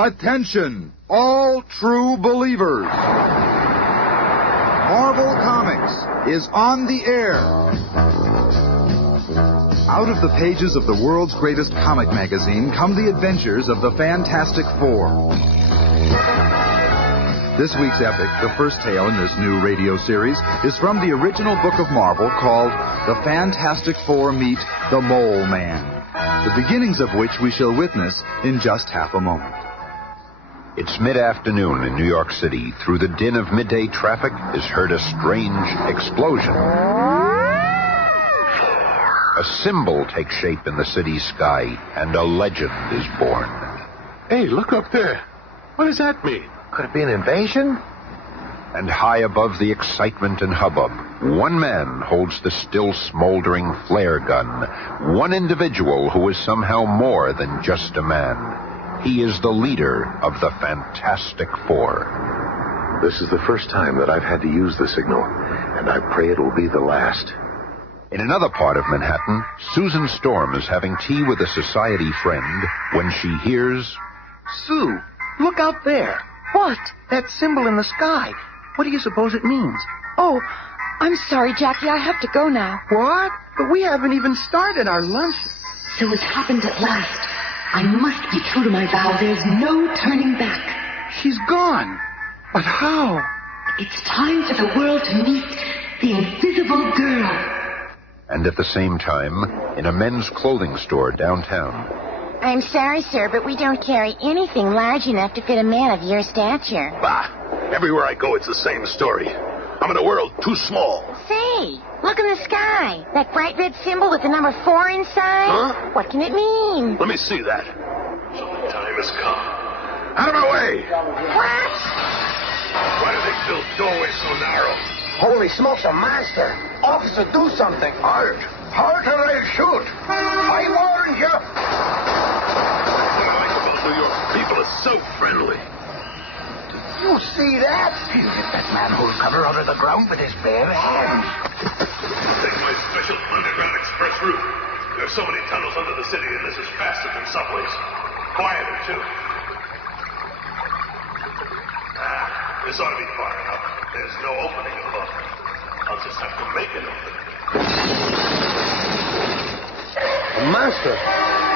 Attention, all true believers. Marvel Comics is on the air. Out of the pages of the world's greatest comic magazine come the adventures of the Fantastic Four. This week's epic, the first tale in this new radio series, is from the original book of Marvel called The Fantastic Four Meet the Mole Man, the beginnings of which we shall witness in just half a moment. It's mid-afternoon in New York City. Through the din of midday traffic is heard a strange explosion. A symbol takes shape in the city sky, and a legend is born. Hey, look up there. What does that mean? Could it be an invasion? And high above the excitement and hubbub, one man holds the still smoldering flare gun. One individual who is somehow more than just a man. He is the leader of the Fantastic Four. This is the first time that I've had to use the signal, and I pray it will be the last. In another part of Manhattan, Susan Storm is having tea with a society friend when she hears... Sue, look out there. What? That symbol in the sky. What do you suppose it means? Oh, I'm sorry, Jackie. I have to go now. What? But we haven't even started our lunch. So it's happened at last. I must be true to my vow. There's no turning back. She's gone. But how? It's time for the world to meet the Invisible Girl. And at the same time, in a men's clothing store downtown... I'm sorry, sir, but we don't carry anything large enough to fit a man of your stature. Bah! Everywhere I go, it's the same story. I'm in a world too small. Say, look in the sky. That bright red symbol with the number 4 inside. Huh? What can it mean? Let me see that. Time has come. Out of my way! What? Why do they build doorways so narrow? Holy smokes, a monster. Officer, do something. Halt! Halt or I'll shoot! I warned you! What I like about New York people is so friendly. You see that? He'll get that manhole cover out of the ground with his bare hands. Take my special underground express route. There's so many tunnels under the city, and this is faster than subways. Quieter, too. This ought to be far enough. There's no opening above. I'll just have to make an opening. A monster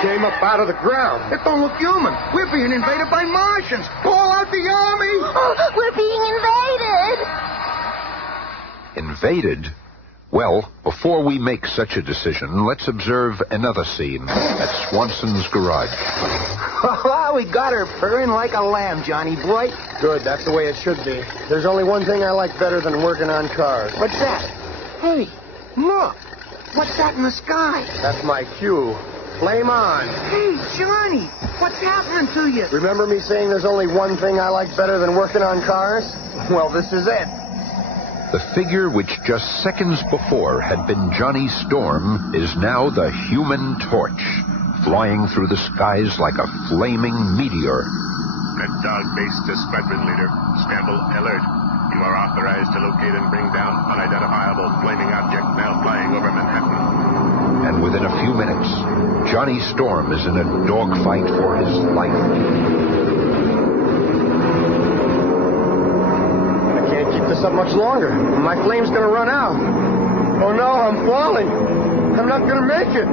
came up out of the ground. It don't look human. We're being invaded by Martians. Call out the army. Oh, we're being invaded. Invaded? Well, before we make such a decision, let's observe another scene at Swanson's garage. We got her purring like a lamb, Johnny boy. Good, that's the way it should be. There's only one thing I like better than working on cars. What's that? Hey, look. What's that in the sky? That's my cue. Flame on. Hey, Johnny, what's happening to you? Remember me saying there's only one thing I like better than working on cars? Well, this is it. The figure which just seconds before had been Johnny Storm is now the Human Torch, flying through the skies like a flaming meteor. Red Dog Base to Squadron Leader. Scramble alert. You are authorized to locate and bring down unidentifiable flaming object now flying over Manhattan. And within a few minutes, Johnny Storm is in a dogfight for his life. I can't keep this up much longer. My flame's gonna run out. Oh no, I'm falling. I'm not gonna make it.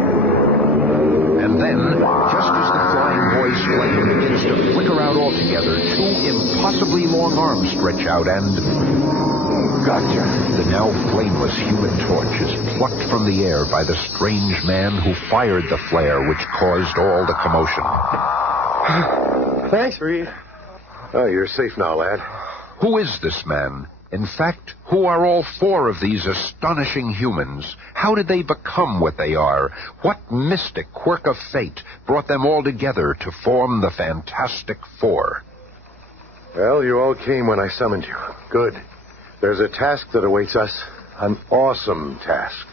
And then, just as the flying boy's flame begins to flicker out altogether, two impossibly long arms stretch out and... Gotcha. The now flameless Human Torch is plucked from the air by the strange man who fired the flare which caused all the commotion. Thanks, Reed. Oh, you're safe now, lad. Who is this man? In fact, who are all four of these astonishing humans? How did they become what they are? What mystic quirk of fate brought them all together to form the Fantastic Four? Well, you all came when I summoned you. Good. There's a task that awaits us. An awesome task.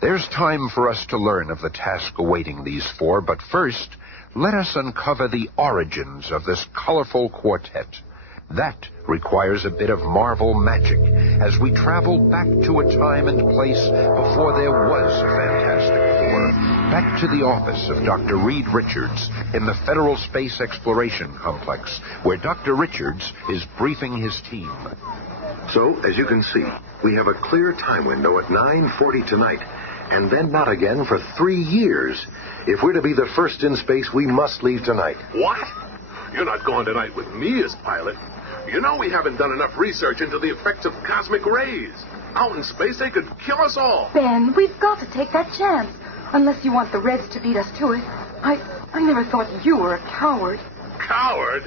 There's time for us to learn of the task awaiting these four, but first, let us uncover the origins of this colorful quartet. That requires a bit of Marvel magic as we travel back to a time and place before there was a Fantastic Four, back to the office of Dr. Reed Richards in the Federal Space Exploration Complex, where Dr. Richards is briefing his team. So, as you can see, we have a clear time window at 9:40 tonight, and then not again for 3 years. If we're to be the first in space, we must leave tonight. What? You're not going tonight with me as pilot. You know we haven't done enough research into the effects of cosmic rays. Out in space, they could kill us all. Ben, we've got to take that chance. Unless you want the Reds to beat us to it. I never thought you were a coward. Coward?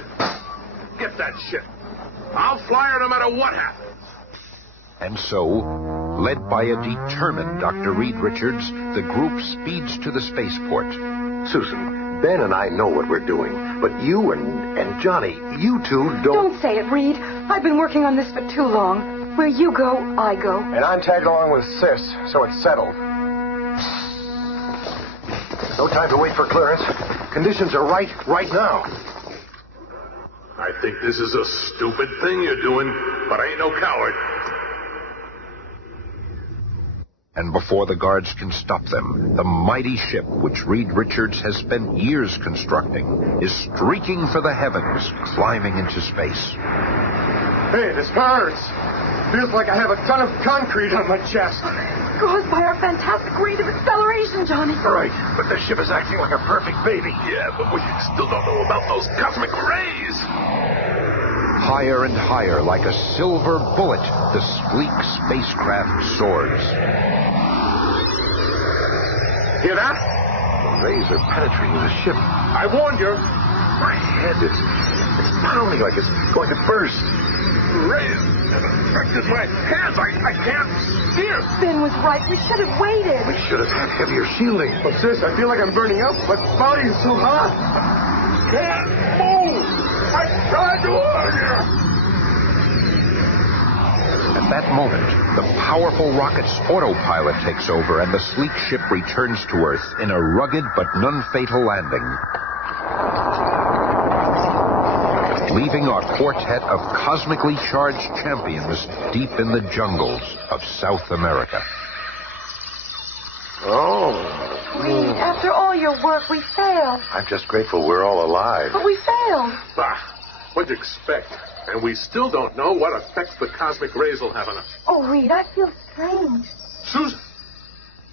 Get that shit. I'll fly her no matter what happens. And so, led by a determined Dr. Reed Richards, the group speeds to the spaceport. Susan, Ben and I know what we're doing, but you and Johnny, you two don't... Don't say it, Reed. I've been working on this for too long. Where you go, I go. And I'm tagged along with Sis, so it's settled. No time to wait for clearance. Conditions are right now. I think this is a stupid thing you're doing, but I ain't no coward. And before the guards can stop them, the mighty ship, which Reed Richards has spent years constructing, is streaking for the heavens, climbing into space. Hey, this hurts. Feels like I have a ton of concrete on my chest. Caused by our fantastic rate of acceleration, Johnny. Right, but the ship is acting like a perfect baby. Yeah, but we still don't know about those cosmic rays. Higher and higher, like a silver bullet, the sleek spacecraft soars. Hear that? The rays are penetrating the ship. I warned you. My head is pounding like it's going to burst. Rays have affected my hands. I can't steer. Ben was right. We should have waited. We should have had heavier shielding. But Sis, I feel like I'm burning up. My body is so hot. Can't move. I tried to warn you. At that moment, the powerful rocket's autopilot takes over and the sleek ship returns to Earth in a rugged but non-fatal landing, leaving our quartet of cosmically charged champions deep in the jungles of South America. Oh. Reed, after all your work, we failed. I'm just grateful we're all alive. But we failed. Bah, what'd you expect? And we still don't know what effects the cosmic rays will have on us. Oh, Reed, I feel strange. Susan!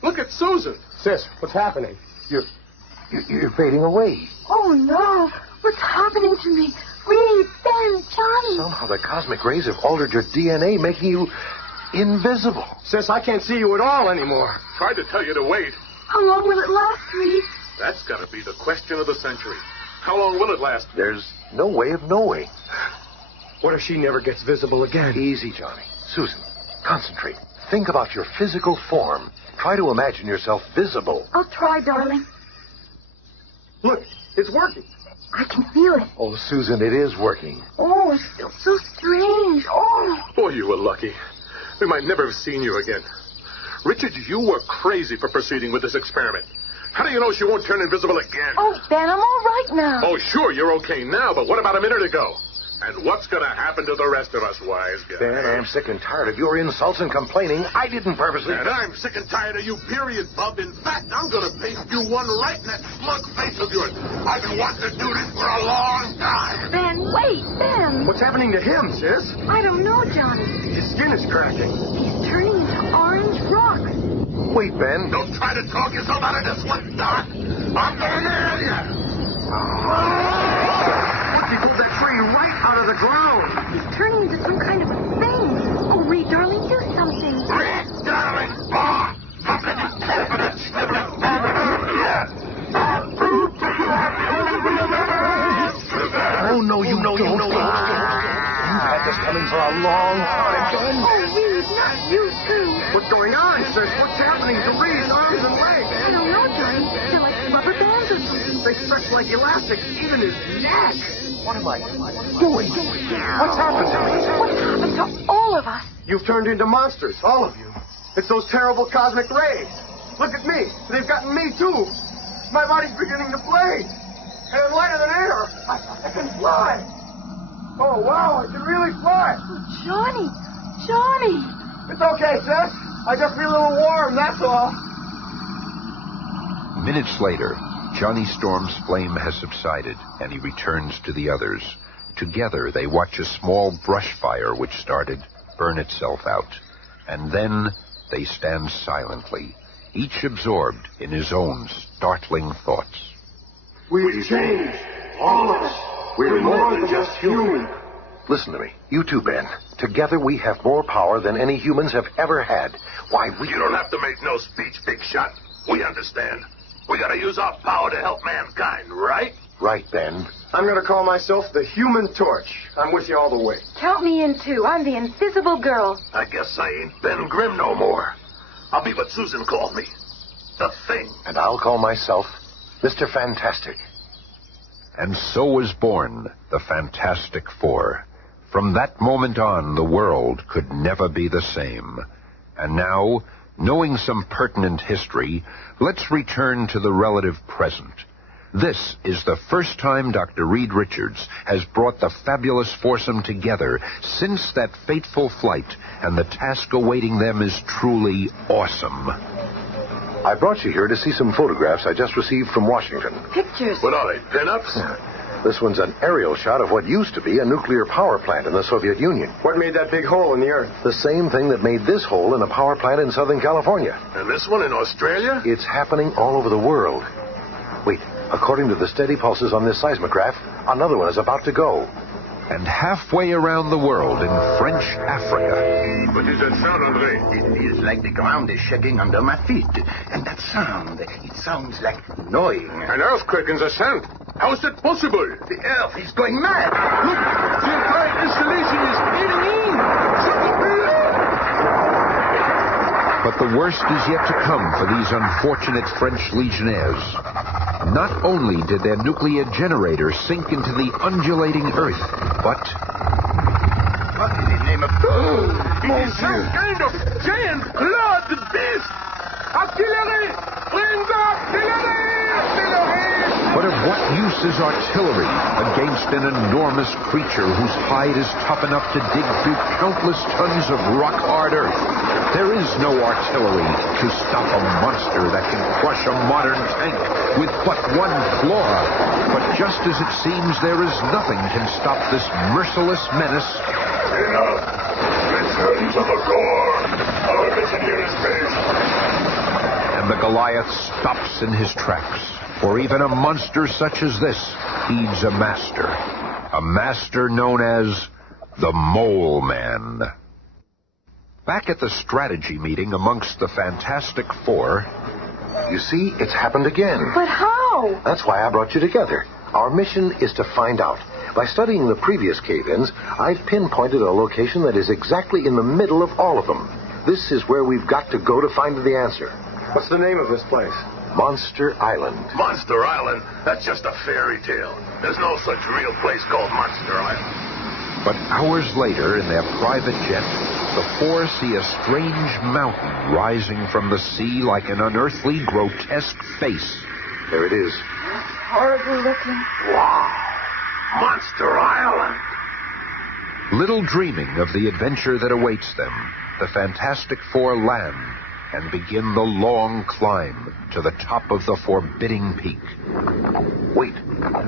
Look at Susan! Sis, what's happening? You're fading away. Oh, no. What's happening to me? Reed, Ben, Johnny. Somehow the cosmic rays have altered your DNA, making you invisible. Sis, I can't see you at all anymore. Tried to tell you to wait. How long will it last, Reed? That's got to be the question of the century. How long will it last? There's no way of knowing. What if she never gets visible again? Easy, Johnny. Susan, concentrate. Think about your physical form. Try to imagine yourself visible. I'll try, darling. Look, it's working. I can feel it. Oh, Susan, it is working. Oh, it feels so strange. Oh. Boy, you were lucky. We might never have seen you again. Richard, you were crazy for proceeding with this experiment. How do you know she won't turn invisible again? Oh, Ben, I'm all right now. Oh, sure, you're okay now, but what about a minute ago? And what's going to happen to the rest of us, wise guy? Ben, I'm sick and tired of your insults and complaining. I didn't purposely... And I'm sick and tired of you, period, Bub. In fact, I'm going to paste you one right in that smug face of yours. I've been wanting to do this for a long time. Ben, wait, Ben. What's happening to him, Sis? I don't know, Johnny. His skin is cracking. He's turning into orange rock. Wait, Ben. Don't try to talk yourself out of this one, Doc. I'm going to nail you. He pulled that tree right out of the ground. He's turning into some kind of a thing. Oh, Reed, darling, do something. Reed, darling. Oh, no, you don't. You've had this coming for a long time, Ben. Oh, Reed, not you, too. What's going on, Sis? What's happening to Reed's arms and legs? I don't know, Johnny. They're like rubber bands or something. They stretch like elastics, even his neck. What am I doing? What's happened to me? What's happened to all of us? You've turned into monsters, all of you. It's those terrible cosmic rays. Look at me. They've gotten me, too. My body's beginning to flame. And I'm lighter than air. I can fly. Oh, wow, I can really fly. Oh, Johnny. Johnny. It's okay, Sis. I just feel a little warm, that's all. Minutes later, Johnny Storm's flame has subsided, and he returns to the others. Together, they watch a small brush fire which started burn itself out. And then they stand silently, each absorbed in his own startling thoughts. We've changed. All of us. We're more than just human. Listen to me. You too, Ben. Together we have more power than any humans have ever had. Why, we... You don't have to make no speech, big shot. We understand. We gotta use our power to help mankind, right? Right, Ben. I'm gonna call myself the Human Torch. I'm with you all the way. Count me in, too. I'm the invisible girl. I guess I ain't Ben Grimm no more. I'll be what Susan called me. The Thing. And I'll call myself Mr. Fantastic. And so was born the Fantastic Four. From that moment on, the world could never be the same. And now, knowing some pertinent history, let's return to the relative present. This is the first time Dr. Reed Richards has brought the fabulous foursome together since that fateful flight, and the task awaiting them is truly awesome. I brought you here to see some photographs I just received from Washington. Pictures. What are they, pin-ups? This one's an aerial shot of what used to be a nuclear power plant in the Soviet Union. What made that big hole in the earth? The same thing that made this hole in a power plant in Southern California. And this one in Australia? It's happening all over the world. Wait, according to the steady pulses on this seismograph, another one is about to go. And halfway around the world in French Africa. What is that sound, Andre? It feels like the ground is shaking under my feet. And that sound, it sounds like gnawing. An earthquake in the sand. How is that possible? The earth is going mad. Look, the entire installation is caving in. But the worst is yet to come for these unfortunate French legionnaires. Not only did their nuclear generator sink into the undulating earth, but... What in the name of... It is some kind of giant blood beast! Artillery! Bring the artillery! But of what use is artillery against an enormous creature whose hide is tough enough to dig through countless tons of rock-hard earth? There is no artillery to stop a monster that can crush a modern tank with but one claw. But just as it seems there is nothing can stop this merciless menace... Enough! Return to the core! Our mission here is finished! And the Goliath stops in his tracks. For even a monster such as this heeds a master known as the Mole Man. Back at the strategy meeting amongst the Fantastic Four... You see, it's happened again. But how? That's why I brought you together. Our mission is to find out. By studying the previous cave-ins, I've pinpointed a location that is exactly in the middle of all of them. This is where we've got to go to find the answer. What's the name of this place? Monster Island. Monster Island? That's just a fairy tale. There's no such real place called Monster Island. But hours later, in their private jet, the four see a strange mountain rising from the sea like an unearthly, grotesque face. There it is. Horrible looking. Wow! Monster Island! Little dreaming of the adventure that awaits them, the Fantastic Four land and begin the long climb to the top of the forbidding peak. Wait,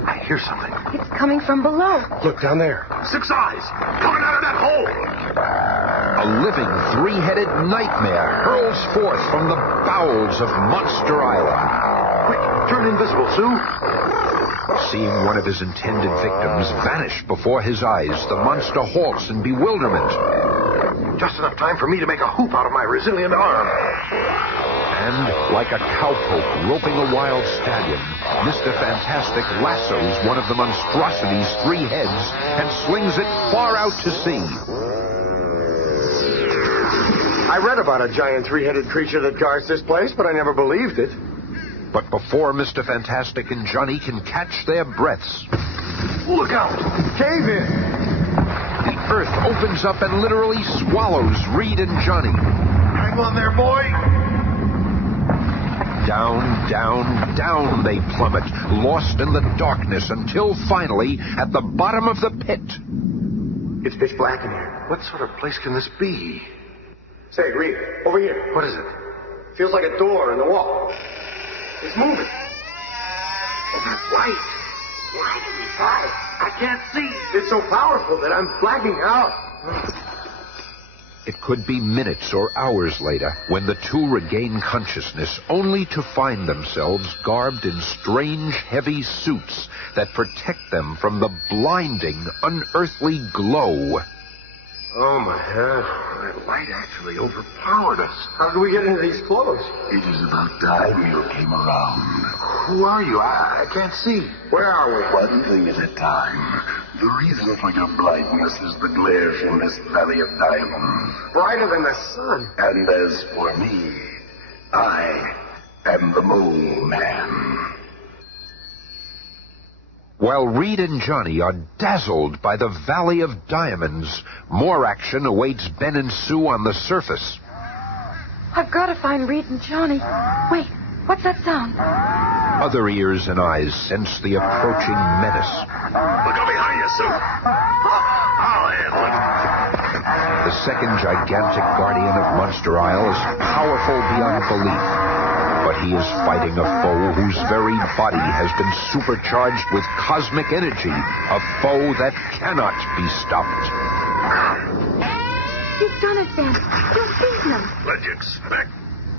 I hear something. It's coming from below. Look down there. 6 eyes! Coming out of that hole! A living, three-headed nightmare hurls forth from the bowels of Monster Island. Quick, turn invisible, Sue. Seeing one of his intended victims vanish before his eyes, the monster halts in bewilderment. Just enough time for me to make a hoop out of my resilient arm. And, like a cowpoke roping a wild stallion, Mr. Fantastic lassos one of the monstrosity's 3 heads and slings it far out to sea. I read about a giant 3-headed creature that guards this place, but I never believed it. But before Mr. Fantastic and Johnny can catch their breaths... Look out! Cave in! The earth opens up and literally swallows Reed and Johnny. Hang on there, boy! Down, down, down they plummet, lost in the darkness until finally, at the bottom of the pit... It's pitch black in here. What sort of place can this be? Say, Reed, over here. What is it? Feels like a door in the wall. He's moving. Oh, that's light. Why did we try? I can't see. It's so powerful that I'm blacking out. It could be minutes or hours later when the two regain consciousness, only to find themselves garbed in strange, heavy suits that protect them from the blinding, unearthly glow. Oh, my head. That light actually overpowered us. How did we get into these clothes? It is about time you came around. Who are you? I can't see. Where are we? One thing at a time. The reason for your blindness is the glare from this valley of diamonds. Brighter than the sun. And as for me, I am the Mole Man. While Reed and Johnny are dazzled by the Valley of Diamonds, more action awaits Ben and Sue on the surface. I've got to find Reed and Johnny. Wait, what's that sound? Other ears and eyes sense the approaching menace. Look out behind you, Sue. I'll handle it. The second gigantic guardian of Monster Isle is powerful beyond belief. But he is fighting a foe whose very body has been supercharged with cosmic energy, a foe that cannot be stopped. You've done it, Ben. You've beaten him. What'd you expect?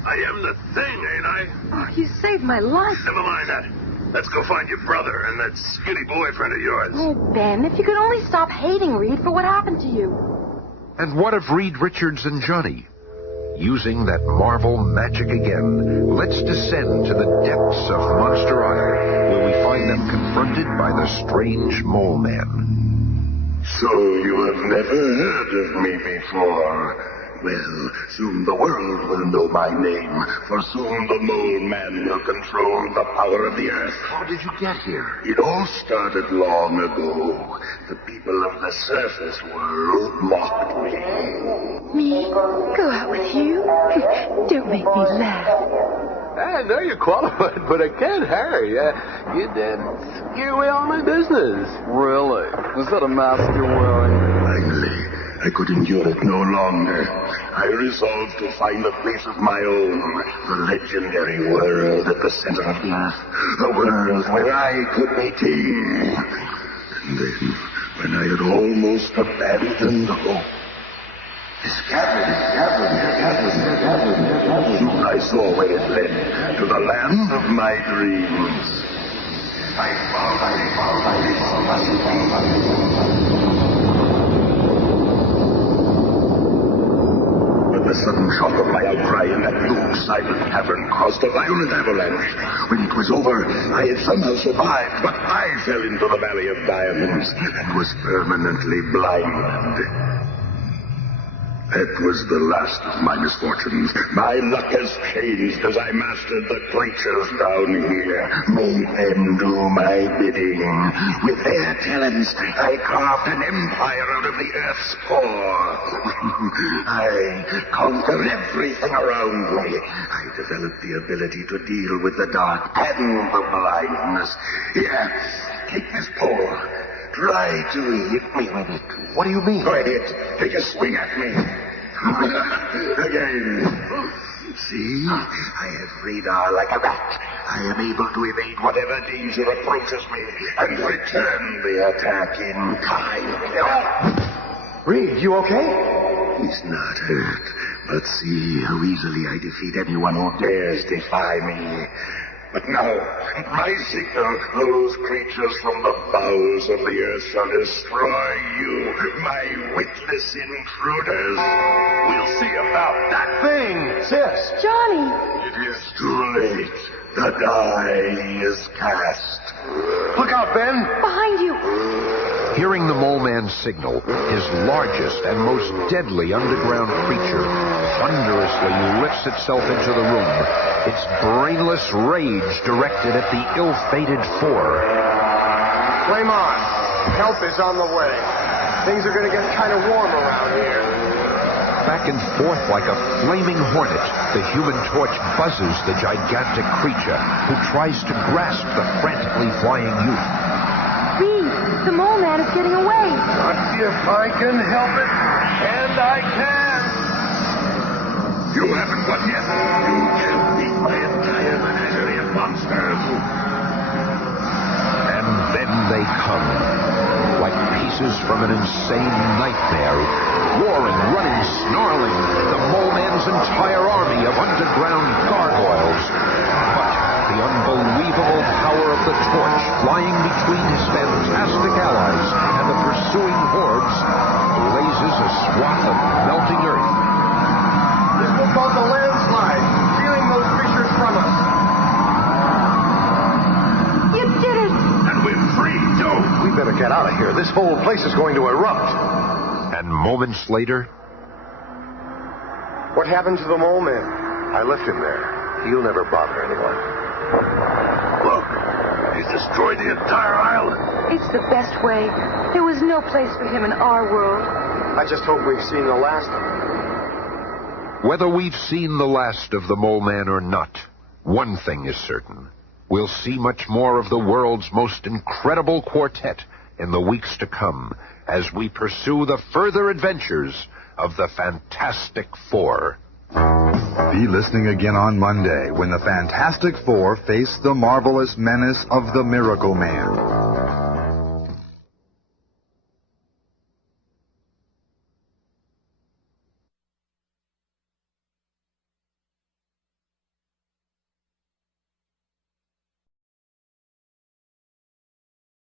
I am the thing, ain't I? Oh, you saved my life. Never mind that. Let's go find your brother and that skinny boyfriend of yours. Oh, Ben, if you could only stop hating Reed for what happened to you. And what of Reed Richards and Johnny? Using that Marvel magic again, let's descend to the depths of Monster Isle, where we find them confronted by the strange Mole Man. So you have never heard of me before. Well, soon the world will know my name, for soon the Mole Man will control the power of the earth. How did you get here? It all started long ago. The people of the surface world mocked me. Me? Go out with you? Don't make me laugh. I know you're qualified, but I can't hurry. You'd scare away all my business. Really? Is that a mask you're wearing? Finally, I could endure it no longer. I resolved to find a place of my own, the legendary world at the center of the earth, a world where I could be king. And then, when I had almost abandoned hope, this cavern. Soon I saw where it led, to the land of my dreams. The sudden shock of my outcry in that blue, silent cavern caused a violent avalanche. When it was over, I had somehow survived, but I fell into the Valley of Diamonds and was permanently blind. That was the last of my misfortunes. My luck has changed as I mastered the creatures down here. Made them do my bidding. With their talents, I carved an empire out of the earth's core. I conquered everything around me. I developed the ability to deal with the dark and the blindness. Here, take this pole. Try to hit me with it. What do you mean? Go ahead. Take a swing at me. Again. See? I have radar like a rat. I am able to evade whatever danger approaches me and return the attack in kind. Reed, you okay? He's not hurt. But see how easily I defeat anyone who dares defy me. But now, at my signal, those creatures from the bowels of the earth shall destroy you, my witless intruders. We'll see about that thing, sis. Johnny! It is too late. The die is cast. Look out, Ben! Behind you! Hearing the Mole Man's signal, his largest and most deadly underground creature thunderously lifts itself into the room, its brainless rage directed at the ill-fated four. Flame on. Help is on the way. Things are going to get kind of warm around here. Back and forth like a flaming hornet, the Human Torch buzzes the gigantic creature, who tries to grasp the frantically flying youth. Reed, the Mole Man is getting away. Not if I can help it. And I can. You haven't won yet. You can't beat my entire menagerie of monsters. from an insane nightmare. Roaring, running, snarling, the Mole Man's entire army of underground gargoyles. But the unbelievable power of the torch flying between his fantastic allies and the pursuing hordes blazes a swath of melting earth. This will cause a landslide, stealing those creatures from us. You did it! And we're free, too. We better get out of here. This whole place is going to erupt. And moments later, What happened to the Mole Man? I left him there. He'll never bother anyone. Look, he's destroyed the entire island. It's the best way. There was no place for him in our world. I just hope we've seen the last of him. whether we've seen the last of the Mole Man or not, one thing is certain. We'll see much more of the world's most incredible quartet in the weeks to come as we pursue the further adventures of the Fantastic Four. Be listening again on Monday when the Fantastic Four face the marvelous menace of the Miracle Man.